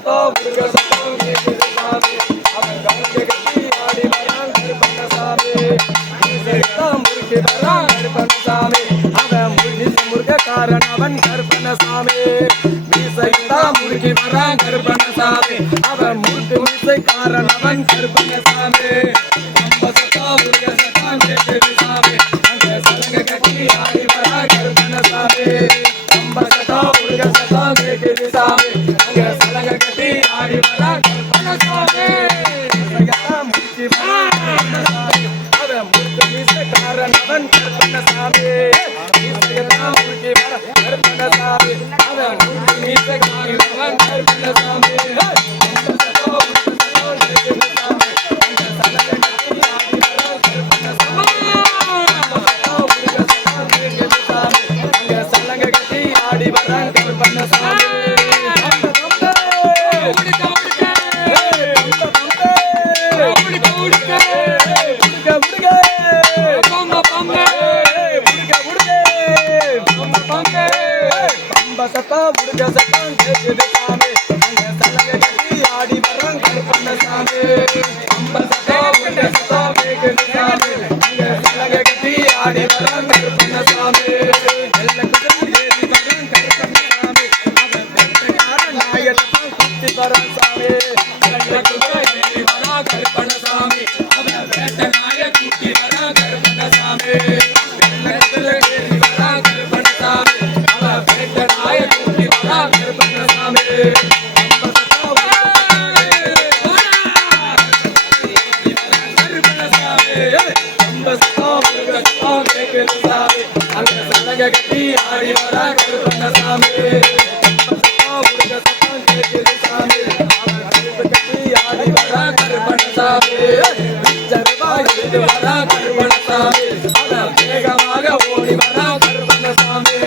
சத்தம் முருக சத்தம் கேக்குது சாமி அவன் கலங்க கட்டி ஆடி வரான் கருப்பண்ணசாமி முருகி வரான் கருப்பண்ணசாமி அவன் முருகக்காரன் அவன் கருப்பண்ணசாமி மீசைத்தான் முருகி வரான் கருப்பண்ணசாமி அவன் முருகு மீசைக்காரன் அவன் கருப்பண்ணசாமி நம்ம சத்தம் முருக சத்தம் கேக்குது சாமி அங்க சலங்க கட்டி ஆடி வரா கருப்பண்ணசாமி நம்ம சத்தம் முருக சத்தம் கேக்குது சாமி அங்க சலங்க கட்டி ஆடி வரா கருப்பண்ணசாமி முருகி வரா கருப்பண்ணசாமி அவன் முருகு மீசைக்காரன் அவன் கருப்பண்ணசாமி மீசைத்தான் முருகி வரா கருப்பண்ணசாமி அவன் முருகு மீசைக்காரன் அவன் கருப்பண்ணசாமி சத்தம் முருக சத்தம் கேக்குது சாமி அங்க சலங்க கட்டி ஆடி வர்றான் கருப்பண்ணசாமி அம்ப சத்தம் முருக சத்தம் கேக்குது சாமி அங்க சலங்க கட்டி ஆடி வர்றான் கருப்பண்ணசாமி எல்ல குதிரை ஏறி வர்றான் கருப்பண்ணசாமி அவன் வெட்டக்கார நாயத்தான் குத்தி வர்றான் சாமி எல்ல குதிரை ஏறி வர்றான் கருப்பண்ணசாமி அவன் வேட்ட நாய குத்தி வர்றான் கருப்பண்ணசாமி எல்ல குதிரை ஏறி வர்றான் கருப்பண்ணசாமி அவன் வேட்ட நாய குத்தி வர்றான் கருப்பண்ணசாமி கட்டி ஆடி வரா கருப்பண்ணசாமி முருக சத்தம் கேக்குது சாமி கட்டி ஆடி வரா கருப்பண்ணசாமி ஜருவா எடுத்து வரா கருப்பண்ணசாமி அவன் வேகமாக ஓடி வரா கருப்பண்ணசாமி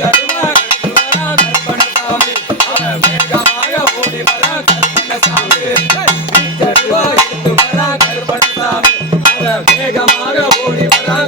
ஜருவா எடுத்து வரா கருப்பண்ணசாமி அவன் வேகமாக ஓடி வரா கருப்பண்ணசாமி ஜருவா எடுத்து வரா கருப்பண்ணசாமி அவன் வேகமாக ஓடி வரா